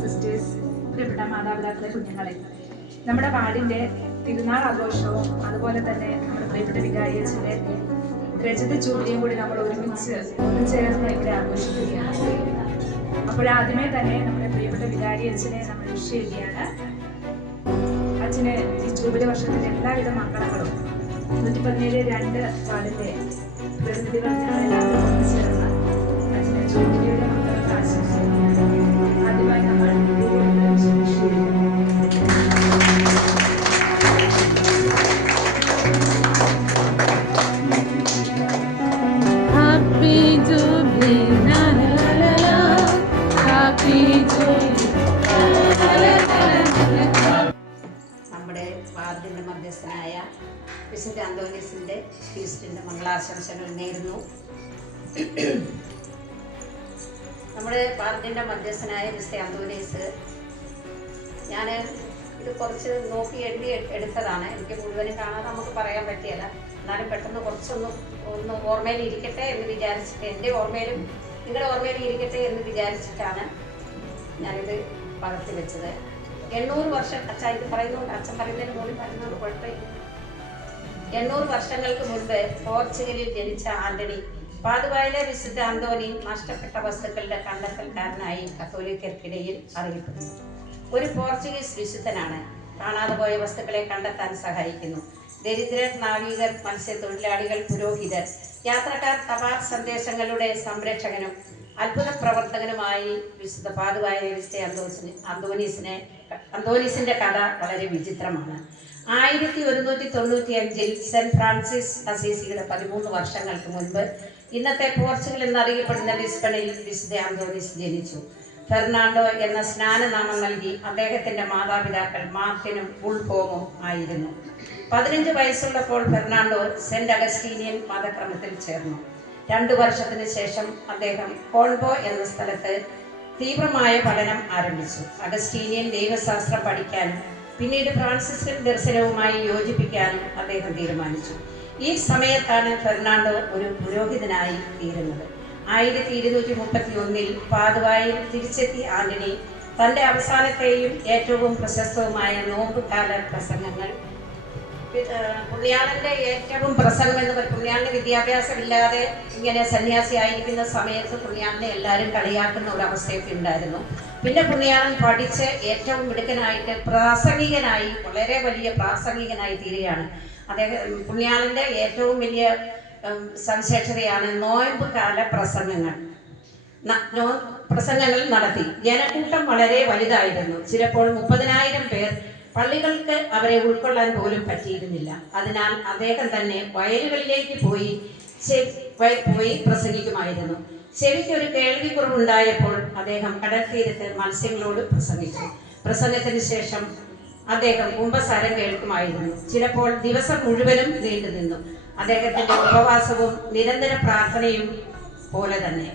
Sisters പ്രിയപ്പെട്ട മാതാപിതാക്കളെ കുഞ്ഞുങ്ങളെ. നമ്മുടെ വാർഡിന്റെ തിരുനാൾ ആഘോഷവും അതുപോലെ തന്നെ നമ്മുടെ പ്രിയപ്പെട്ട വികാരിയച്ഛന്റെ രജത ജൂബിലിയും കൂടി നമ്മൾ ഒരുമിച്ച് ഒന്ന് ചേർന്ന് ഇവിടെ ആഘോഷിക്കുകയാണ്. അപ്പോഴാദ്യമേ തന്നെ നമ്മുടെ പ്രിയപ്പെട്ട വികാരി നമ്മൾ വിഷ് ചെയ്യുകയാണ് അച്ഛന് ഈ ജൂബിലി വർഷത്തിന്റെ എല്ലാവിധ മംഗളങ്ങളും നൂറ്റി പതിനേഴ് രണ്ട് വാർഡിന്റെ പ്രതിനിധികൾ എല്ലാവരും ചേർന്ന് അച്ഛന് ജൂബിലിയുടെ മംഗളത്തെ ആശംസിക്കുകയാണ് ഇത് കുറച്ച് നോക്കി എഴുതി എടുത്തതാണ്. എനിക്ക് മുഴുവനും കാണാതെ നമുക്ക് പറയാൻ പറ്റിയല്ല. എന്നാലും പെട്ടെന്ന് കുറച്ചൊന്ന് ഒന്ന് ഓർമ്മയിൽ ഇരിക്കട്ടെ എന്ന് വിചാരിച്ചിട്ട് എന്റെ ഓർമ്മയിലും നിങ്ങളുടെ ഓർമ്മയിൽ ഇരിക്കട്ടെ എന്ന് വിചാരിച്ചിട്ടാണ് ഞാനിത് പകർത്തി വെച്ചത്. എണ്ണൂറ് വർഷം അച്ഛാ ഇത് പറയുന്നുണ്ട്. അച്ഛൻ പറയുന്നതിന് മുകളിൽ പറയുന്നുണ്ട്. കുഴപ്പമില്ല. എണ്ണൂറ് വർഷങ്ങൾക്ക് മുൻപ് പോർച്ചുഗലിൽ ജനിച്ച ആന്റണി പാതുവായിലെ വിശുദ്ധ അന്തോണി നഷ്ടപ്പെട്ട വസ്തുക്കളുടെ കണ്ടെത്തൽക്കാരനായി കത്തോലിക്കർക്കിടയിൽ അറിയപ്പെടുന്നു. ഒരു പോർച്ചുഗീസ് വിശുദ്ധനാണ്. കാണാതെ പോയ വസ്തുക്കളെ കണ്ടെത്താൻ സഹായിക്കുന്നു. ദരിദ്രർ നാവികർ മത്സ്യത്തൊഴിലാളികൾ പുരോഹിതർ യാത്രക്കാർ തപാൽ സന്ദേശങ്ങളുടെ സംരക്ഷകനും അത്ഭുത പ്രവർത്തകനുമായി വിശുദ്ധ പാതുവായ വിശുദ്ധ അന്തോസിന് അന്തോനീസിനെ അന്തോനീസിന്റെ കഥ വളരെ വിചിത്രമാണ്. ആയിരത്തി ഒരുന്നൂറ്റി തൊണ്ണൂറ്റി അഞ്ചിൽ സെന്റ് ഫ്രാൻസിസ് അസീസിയുടെ പതിമൂന്ന് വർഷങ്ങൾക്ക് മുൻപ് ഇന്നത്തെ പോർച്ചുഗൽ എന്നറിയപ്പെടുന്ന ലിസ്ബണിൽ വിശുദ്ധ അന്തോനീസ് ജനിച്ചു. ഫെർണാണ്ടോ എന്ന സ്നാനനാമം നൽകി അദ്ദേഹത്തിന്റെ മാതാപിതാക്കൾ മാർട്ടിനും ഉൾഹോമും ആയിരുന്നു. പതിനഞ്ച് വയസ്സുള്ളപ്പോൾ ഫെർണാണ്ടോ സെന്റ് അഗസ്റ്റീനിയൻ മതക്രമത്തിൽ ചേർന്നു. രണ്ടു വർഷത്തിന് ശേഷം അദ്ദേഹം കോൺബോ എന്ന സ്ഥലത്ത് തീവ്രമായ പഠനം ആരംഭിച്ചു. അഗസ്റ്റീനിയൻ ദൈവശാസ്ത്രം പഠിക്കാനും പിന്നീട് ഫ്രാൻസിസ്കൻ ദർശനവുമായി യോജിപ്പിക്കാനും അദ്ദേഹം തീരുമാനിച്ചു. ഈ സമയത്താണ് ഫെർണാണ്ടോ ഒരു പുരോഹിതനായി തീരുന്നത്. ആയിരത്തി ഇരുന്നൂറ്റി മുപ്പത്തി ഒന്നിൽ പാതുവായിൽ തിരിച്ചെത്തി ആന്റണി. തന്റെ അവസാനത്തെയും ഏറ്റവും പ്രശസ്തവുമായ നോമ്പുകാല പ്രസംഗങ്ങൾ. പുണ്യാളന്റെ ഏറ്റവും പ്രസംഗം എന്ന് പറയും പുണ്യാളിന് വിദ്യാഭ്യാസമില്ലാതെ ഇങ്ങനെ സന്യാസിയായിരിക്കുന്ന സമയത്ത് പുണ്യാളിനെ എല്ലാവരും കളിയാക്കുന്ന ഒരു അവസ്ഥയൊക്കെ ഉണ്ടായിരുന്നു. പിന്നെ പുണ്യാളൻ പഠിച്ച് ഏറ്റവും മിടുക്കനായിട്ട് പ്രാസംഗികനായി വളരെ വലിയ പ്രാസംഗികനായി തീരുകയാണ്. അദ്ദേഹം പുണ്യാളന്റെ ഏറ്റവും വലിയ സവിശേഷതയാണ് നോയമ്പ് കാല പ്രസംഗങ്ങൾ. പ്രസംഗങ്ങൾ നടത്തി. ജനക്കൂട്ടം വളരെ വലുതായിരുന്നു. ചിലപ്പോൾ മുപ്പതിനായിരം പേർ പള്ളികൾക്ക് അവരെ ഉൾക്കൊള്ളാൻ പോലും പറ്റിയിരുന്നില്ല. അതിനാൽ അദ്ദേഹം തന്നെ വയലുകളിലേക്ക് പോയി പോയി പ്രസംഗിക്കുമായിരുന്നു. ചെവിക്ക് ഒരു കേൾവി കുറവുണ്ടായപ്പോൾ അദ്ദേഹം കടൽ തീരത്ത് മത്സ്യങ്ങളോട് പ്രസംഗിച്ചു. പ്രസംഗത്തിന് ശേഷം അദ്ദേഹം കുംഭസാരം കേൾക്കുമായിരുന്നു. ചിലപ്പോൾ ദിവസം മുഴുവനും നീണ്ടു നിന്നു. അദ്ദേഹത്തിന്റെ ഉപവാസവും നിരന്തര പ്രാർത്ഥനയും പോലെ തന്നെ.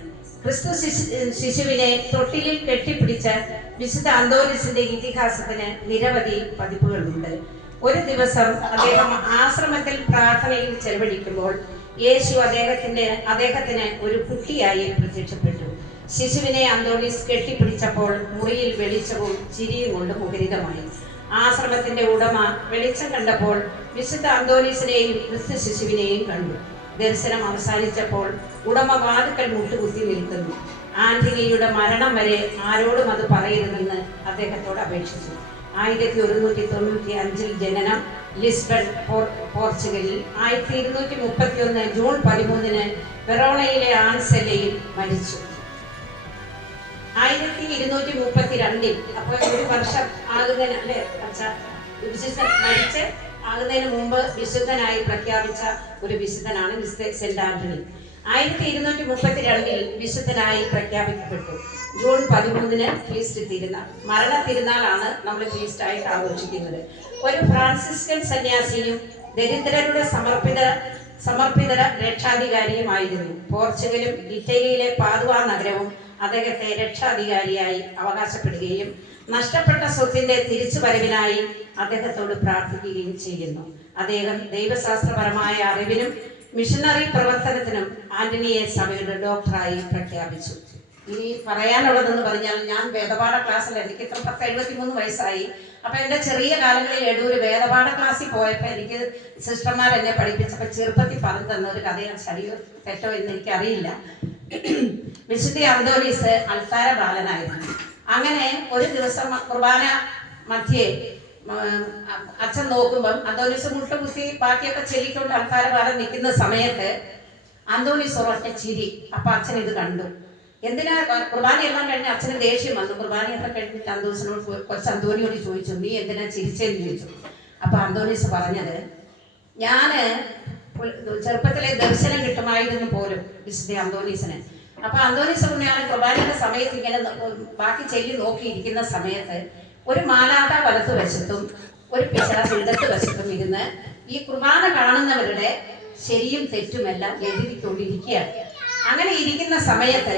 ക്രിസ്തു ശിശു ശിശുവിനെ തൊട്ടിലിൽ കെട്ടിപ്പിടിച്ച വിശുദ്ധ അന്തോനിസിന്റെ ഇതിഹാസത്തിന് നിരവധി പതിപ്പുകളുണ്ട്. ഒരു ദിവസം അദ്ദേഹം ആശ്രമത്തിൽ പ്രാർത്ഥനയിൽ ചെലവഴിക്കുമ്പോൾ യേശു അദ്ദേഹത്തിന്റെ അദ്ദേഹത്തിന് ഒരു കുട്ടിയായി പ്രത്യക്ഷപ്പെട്ടു. ശിശുവിനെ അന്തോണീസ് കെട്ടിപ്പിടിച്ചപ്പോൾ മുറിയിൽ വെളിച്ചവും ചിരിയും കൊണ്ട് മുഖരിതമായി. ആശ്രമത്തിന്റെ ഉടമ വെളിച്ചം കണ്ടപ്പോൾ വിശുദ്ധ അന്തോലീസിനെയും ക്രിസ്തു ശിശുവിനെയും കണ്ടു. ദർശനം അവസാനിച്ചപ്പോൾ ഉടമ വാതുക്കൽ മുട്ടുകുത്തി നിൽക്കുന്നു. ആന്റണിയുടെ മരണം വരെ ആരോടും അത് പറയരുതെന്ന് അദ്ദേഹത്തോട് അപേക്ഷിച്ചു. ആയിരത്തി ഒരുന്നൂറ്റി തൊണ്ണൂറ്റി അഞ്ചിൽ ജനനം ലിസ്ബൺ പോർച്ചുഗലിൽ. ആയിരത്തി ഇരുന്നൂറ്റി മുപ്പത്തി ഒന്ന് ജൂൺ പതിമൂന്നിന് വെറോണയിലെ ആൻസെല്ലയിൽ മരിച്ചു. ആയിരത്തി ഇരുന്നൂറ്റി മുപ്പത്തി രണ്ടിൽ അപ്പൊ ഒരു വർഷം ആകുന്നതിന് അല്ലെ? മരിച്ച് ആകുന്നതിന് മുമ്പ് വിശുദ്ധനായി പ്രഖ്യാപിച്ച ഒരു വിശുദ്ധനാണ് സെന്റ് ആന്റണി. ആയിരത്തി ഇരുന്നൂറ്റി മുപ്പത്തി രണ്ടിൽ വിശുദ്ധനായി പ്രഖ്യാപിക്കപ്പെട്ടു. ജൂൺ പതിമൂന്നിന് ഫീസ്റ്റ് തിരുനാൾ മരണ തിരുനാളാണ് നമ്മൾ ഫീസ്റ്റായിട്ട് ആഘോഷിക്കുന്നത്. ഒരു ഫ്രാൻസിസ്കൻ സന്യാസിയും ദരിദ്രരുടെ സമർപ്പിത സമർപ്പിത രക്ഷാധികാരിയുമായിരുന്നു. പോർച്ചുഗലും ഇറ്റലിയിലെ പാതുവ നഗരവും അദ്ദേഹത്തെ രക്ഷാധികാരിയായി അവകാശപ്പെടുകയും നഷ്ടപ്പെട്ട സ്വത്തിന്റെ തിരിച്ചു വരവിനായി അദ്ദേഹത്തോട് പ്രാർത്ഥിക്കുകയും ചെയ്യുന്നു. അദ്ദേഹം ദൈവശാസ്ത്രപരമായ അറിവിനും മിഷനറി പ്രവർത്തനത്തിനും ആന്റണിയെ സഭയുടെ ഡോക്ടറായി പ്രഖ്യാപിച്ചു. ഇനി പറയാനുള്ളതെന്ന് പറഞ്ഞാൽ ഞാൻ വേദപാഠ ക്ലാസ്സിൽ എനിക്ക് ഇത്ര പത്ത് എഴുപത്തി മൂന്ന് വയസ്സായി. അപ്പൊ എന്റെ ചെറിയ കാലങ്ങളിൽ എടൂര് വേദപാഠ ക്ലാസ്സിൽ പോയപ്പോൾ എനിക്ക് സിസ്റ്റർമാർ എന്നെ പഠിപ്പിച്ചപ്പോൾ ചെറുപ്പത്തിൽ പറഞ്ഞു തന്ന ഒരു കഥയാണ് ശരിയോ തെറ്റോ എന്ന് എനിക്കറിയില്ല. വിശുദ്ധി അന്തോലീസ് അൽത്താര ബാലനായിരുന്നു. അങ്ങനെ ഒരു ദിവസം കുർബാന മധ്യേ അച്ഛൻ നോക്കുമ്പം അന്തോലീസ് മുട്ട കുത്തി ബാക്കിയൊക്കെ ചെല്ലിക്കൊണ്ട് അൽത്താര ബാലൻ നിൽക്കുന്ന സമയത്ത് അന്തോണി ഒരൊറ്റ ചിരി. അപ്പൊ അച്ഛൻ ഇത് കണ്ടു. എന്തിനാ കുർബാന എല്ലാം കഴിഞ്ഞ് അച്ഛന് ദേഷ്യം വന്നു? കുർബാനയൊക്കെ കഴിഞ്ഞിട്ട് അന്തോസിനോട് കുറച്ച് അന്തോണിയോട് ചോദിച്ചു നീ എന്തിനാ ചിരിച്ചെന്ന്? ചോദിച്ചു. അപ്പൊ അന്തോണീസ് പറഞ്ഞത് ഞാൻ ചെറുപ്പത്തിലെ ദർശനം കിട്ടുമായിരുന്നു പോലും വിശുദ്ധ അന്തോണീസിന് അപ്പൊ അന്തോണീസ് ഞാൻ കുർബാനയുടെ സമയത്ത് ഇങ്ങനെ ബാക്കി ചെല്ലി നോക്കിയിരിക്കുന്ന സമയത്ത് ഒരു മാലാത വലത്ത് വശത്തും ഒരു പിശറ ഇടത്ത് വശത്തും ഇരുന്ന് ഈ കുർബാന കാണുന്നവരുടെ ശരിയും തെറ്റുമെല്ലാം എഴുതിക്കൊണ്ടിരിക്കുകയാണ്. അങ്ങനെ ഇരിക്കുന്ന സമയത്ത്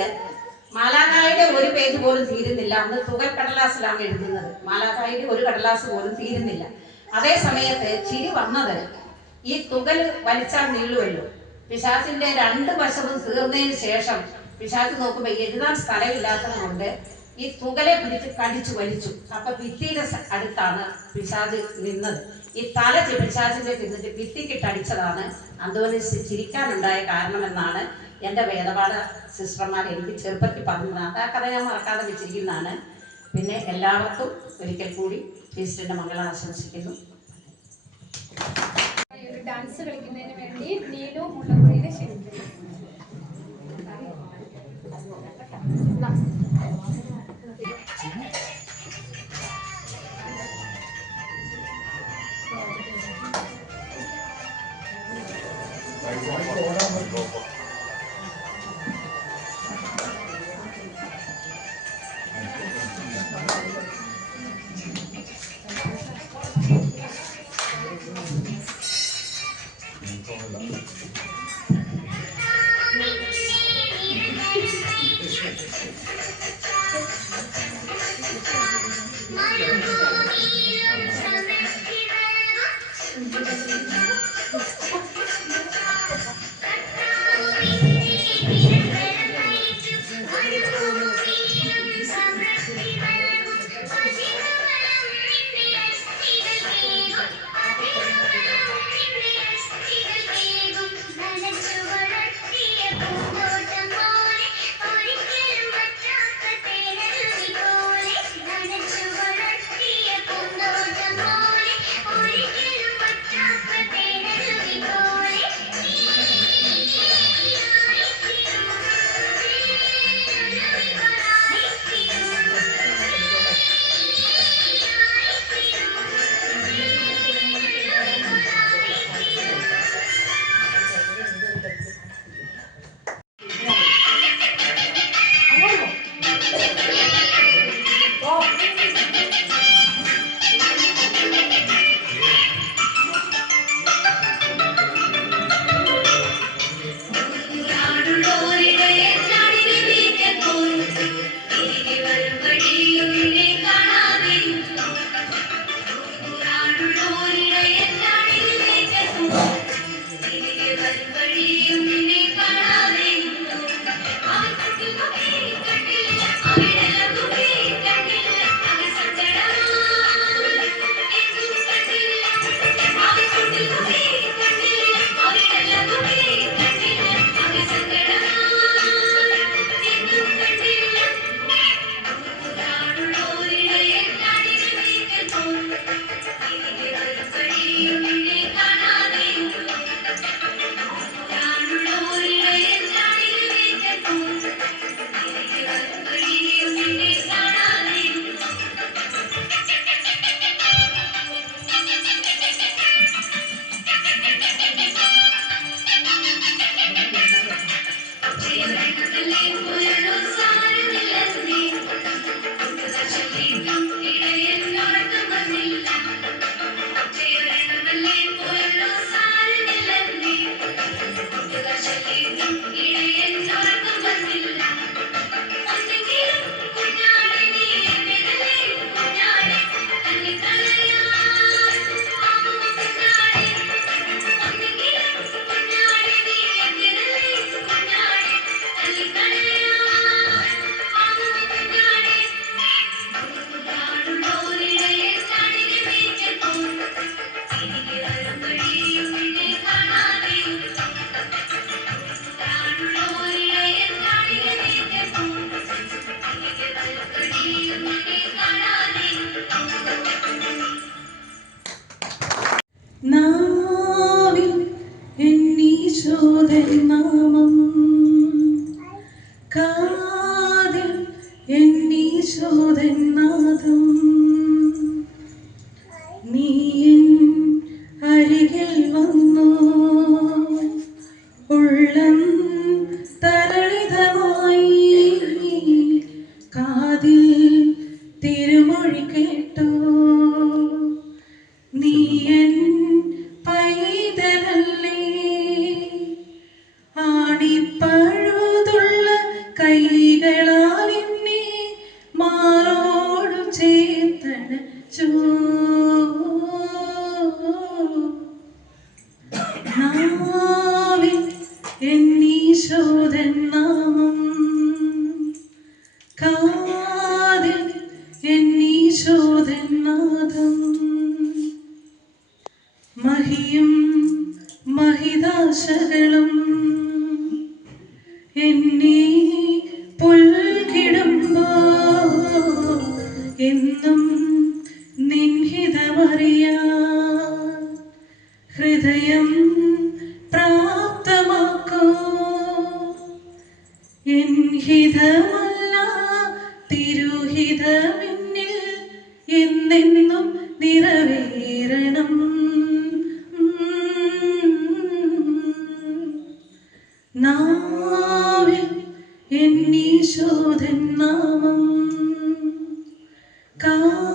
മാലാഖായുടെ ഒരു പേജ് പോലും തീരുന്നില്ല. അന്ന് തുകൽ കടലാസിലാണ് എഴുതുന്നത്. മാലാഖായുടെ ഒരു കടലാസ് പോലും തീരുന്നില്ല. അതേ സമയത്ത് ചിരി വന്നത് ഈ തുകൽ വലിച്ചാൽ നീളുമല്ലോ പിശാസിന്റെ രണ്ട് വശവും തീർന്നതിന് ശേഷം പിശാസ് നോക്കുമ്പോൾ എഴുതാൻ സ്ഥലമില്ലാത്തത് കൊണ്ട് ഈ തുകലെ പിടിച്ച് കടിച്ചു വലിച്ചു. അപ്പൊ ഭിത്തിയുടെ അടുത്താണ് പിശാച് നിന്നത്. ഈ തല പിശാചിന്റെ തിന്നിട്ട് ഭിത്തിക്കിട്ടടിച്ചതാണ് അതുപോലെ ചിരിക്കാനുണ്ടായ കാരണമെന്നാണ് എന്റെ വേദപാഠ സിസ്റ്റർമാർ എനിക്ക് ചെറുപ്പത്തിൽ പറഞ്ഞതാണ് ആ കഥ ഞാൻ മറക്കാതെ വെച്ചിരിക്കുന്നതാണ്. പിന്നെ എല്ലാവർക്കും ഒരിക്കൽ കൂടി ടീച്ചറിന്റെ മകളെ ആശംസിക്കുന്നു ഡാൻസ് കളിക്കുന്നതിന് വേണ്ടി നീലു മുള്ളപ്പുഴയെ ക്ഷണിക്കുന്നു മഹിയും മഹിതാശകളും എന്നെ നാവിൽ എന്നീശോധൻ നാമം കാതിൽ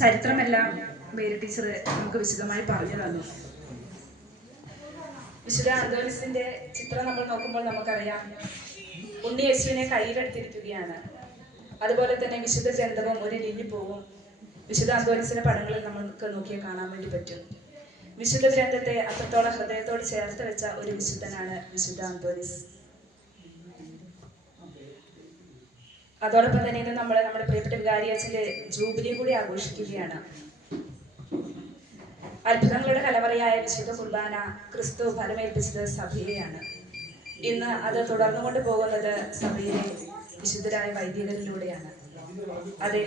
ചരിത്രമെല്ലാം മേരി ടീച്ചർ നമുക്ക് വിശദമായി പറഞ്ഞു തന്നു. വിശുദ്ധ അന്തോണിസിന്റെ ചിത്രം നമ്മൾ നോക്കുമ്പോൾ നമുക്കറിയാം. ഉണ്ണി യേശുവിനെ കയ്യിലെടുത്തിരിക്കുകയാണ്. അതുപോലെ തന്നെ വിശുദ്ധ ജന്തവും ഒരു ലില്ലിപ്പൂവും വിശുദ്ധ അന്തോണിസിന്റെ പടങ്ങളിൽ നമുക്ക് നോക്കിയാൽ കാണാൻ വേണ്ടി പറ്റും. വിശുദ്ധ ഗ്രന്ഥത്തെ അത്രത്തോളം ഹൃദയത്തോട് ചേർത്ത് വെച്ച ഒരു വിശുദ്ധനാണ് വിശുദ്ധ അന്തോണിസ്. അതോടൊപ്പം തന്നെ ഇന്ന് നമ്മൾ നമ്മുടെ പ്രിയപ്പെട്ട വികാരി അച്ഛന്റെ ജൂബിലി കൂടി ആഘോഷിക്കുകയാണ്. അത്ഭുതങ്ങളുടെ കലവറയായ വിശുദ്ധ കുർബാന ക്രിസ്തു ഫലമേൽപ്പിച്ചത് സഭയെയാണ് ഇന്ന് അത് തുടർന്നു കൊണ്ട് പോകുന്നത് സഭയിലെ വിശുദ്ധരായ വൈദികരിലൂടെയാണ്. അതെ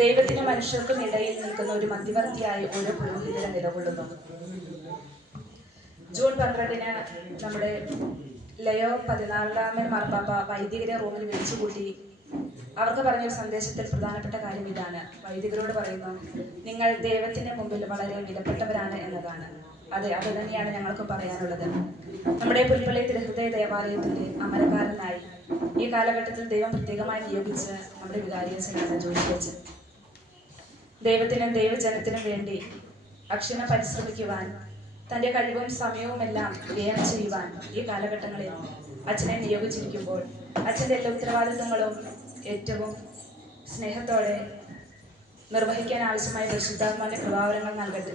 ദൈവത്തിനും മനുഷ്യർക്കും ഇടയിൽ നിൽക്കുന്ന ഒരു മധ്യവർത്തിയായി ഓരോ പുരോഹിതരും നിലകൊള്ളുന്നു. ജൂൺ പന്ത്രണ്ടിന് നമ്മുടെ ലയോ പതിനാലാമൻ മാർപ്പാപ്പ വൈദികരെ റൂമിൽ വിളിച്ചുകൂട്ടി അവർക്ക് പറഞ്ഞ സന്ദേശത്തിൽ പ്രധാനപ്പെട്ട കാര്യം ഇതാണ്. വൈദികരോട് പറയുന്നു നിങ്ങൾ ദൈവത്തിന്റെ മുമ്പിൽ വളരെ വിലപ്പെട്ടവരാണ് എന്നതാണ്. അതെ അത് തന്നെയാണ് ഞങ്ങൾക്ക് പറയാനുള്ളത്. നമ്മുടെ പുൽപ്പള്ളി തിരുഹൃദയ ദേവാലയത്തിന്റെ അമരക്കാരനായി ഈ കാലഘട്ടത്തിൽ ദൈവം പ്രത്യേകമായി നിയോഗിച്ച് നമ്മുടെ വികാരിയച്ഛനാണ് ജോലി വെച്ച്. ദൈവത്തിനും ദൈവജനത്തിനും വേണ്ടി അക്ഷമ പരിശ്രമിക്കുവാൻ തന്റെ കഴിവും സമയവുമെല്ലാം വ്യയം ചെയ്യുവാൻ ഈ കാലഘട്ടങ്ങളിൽ അച്ഛനെ നിയോഗിച്ചിരിക്കുമ്പോൾ അച്ഛന്റെ എല്ലാ ഉത്തരവാദിത്വങ്ങളും ഏറ്റവും സ്നേഹത്തോടെ നിർവഹിക്കാൻ ആവശ്യമായ പരിശുദ്ധാത്മാവിന്റെ പ്രഭാവനങ്ങൾ നൽകട്ടെ.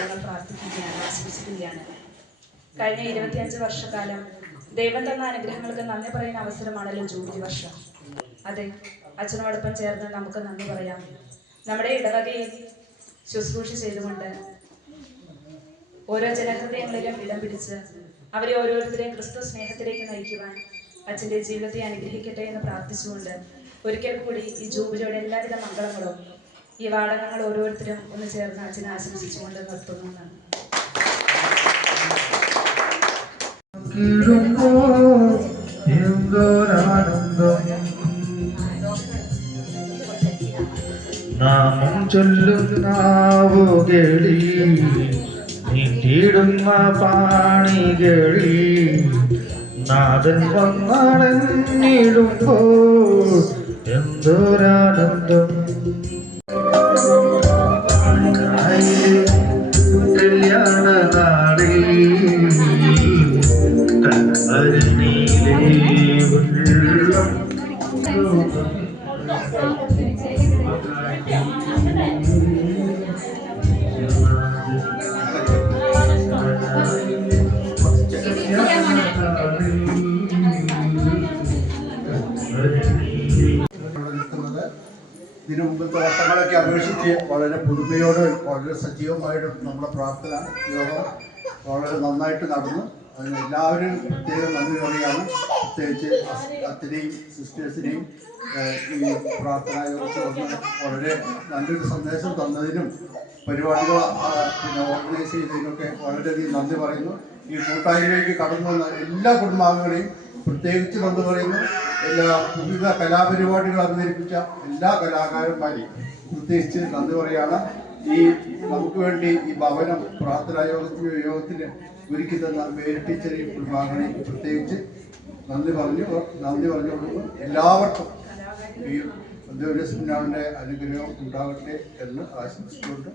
ഞങ്ങൾ പ്രാർത്ഥിക്കുകയാണ് ആശംസിക്കുകയാണ്. കഴിഞ്ഞ ഇരുപത്തിയഞ്ച് വർഷക്കാലം ദൈവം തന്ന അനുഗ്രഹങ്ങൾക്ക് നന്ദി പറയുന്ന അവസരമാണല്ലോ ജൂബിലി വർഷം. അതെ അച്ഛനോടൊപ്പം ചേർന്ന് നമുക്ക് നന്ദി പറയാം. നമ്മുടെ ഇടവകയിൽ ശുശ്രൂഷ ചെയ്തുകൊണ്ട് ഓരോ ജനഹൃദയങ്ങളിലും ഇടം പിടിച്ച് അവരെ ഓരോരുത്തരെയും ക്രിസ്തു സ്നേഹത്തിലേക്ക് നയിക്കുവാൻ അച്ഛന്റെ ജീവിതത്തെ അനുഗ്രഹിക്കട്ടെ എന്ന് പ്രാർത്ഥിച്ചുകൊണ്ട് ഒരിക്കൽ കൂടി ഈ ജൂബിലിയുടെ എല്ലാവിധ മംഗളങ്ങളും ഈ വാടകങ്ങൾ ഓരോരുത്തരും ഒന്ന് ചേർന്ന് അച്ഛനെ ആശംസിച്ചുകൊണ്ട് നിർത്തുന്നു. എന്നാണ് നാമം ചൊല്ലുന്നാവുകളി നീട്ടിയിടുന്ന പാണികളി. നാഥൻ വന്നാണെന്നിടുമ്പോൾ എന്തൊരാനന്ദം കല്യാണ നാളിൽ കണ്ണീലേ വെള്ളം ഇതിനു മുമ്പത്തെ വർഷങ്ങളൊക്കെ അപേക്ഷിച്ച് വളരെ പുതുമയോട് വളരെ സജീവമായിട്ട് നമ്മുടെ പ്രാർത്ഥന യോഗം വളരെ നന്നായിട്ട് നടന്നു. അതിന് എല്ലാവരും പ്രത്യേകം നന്ദി പറയുകയാണ്. പ്രത്യേകിച്ച് അച്ഛനെയും സിസ്റ്റേഴ്സിനെയും ഈ പ്രാർത്ഥനാ യോഗത്തിൽ വന്ന് വളരെ നല്ലൊരു സന്ദേശം തന്നതിനും പരിപാടികൾ പിന്നെ ഓർഗനൈസ് ചെയ്തതിനൊക്കെ വളരെയധികം നന്ദി പറയുന്നു. ഈ കൂട്ടായ്മയിലേക്ക് കടന്നു വന്ന എല്ലാ കുടുംബാംഗങ്ങളെയും പ്രത്യേകിച്ച് നന്ദി പറയുന്നു. എല്ലാ വിവിധ കലാപരിപാടികൾ അവതരിപ്പിച്ച എല്ലാ കലാകാരന്മാരെയും പ്രത്യേകിച്ച് നന്ദി പറയാണ് ഈ നമുക്ക് വേണ്ടി ഈ ഭവനം പ്രാർത്ഥനാ യോഗത്തിന് യോഗത്തിന് ഒരുക്കി തന്ന മേരി വിഭാഗങ്ങളെയും പ്രത്യേകിച്ച് നന്ദി പറഞ്ഞു. നന്ദി പറഞ്ഞു കൊടുക്കും എല്ലാവർക്കും ഈ ദേവസ്വനാളിന്റെ അനുഗ്രഹം ഉണ്ടാകട്ടെ എന്ന് ആശംസിച്ചുകൊണ്ട്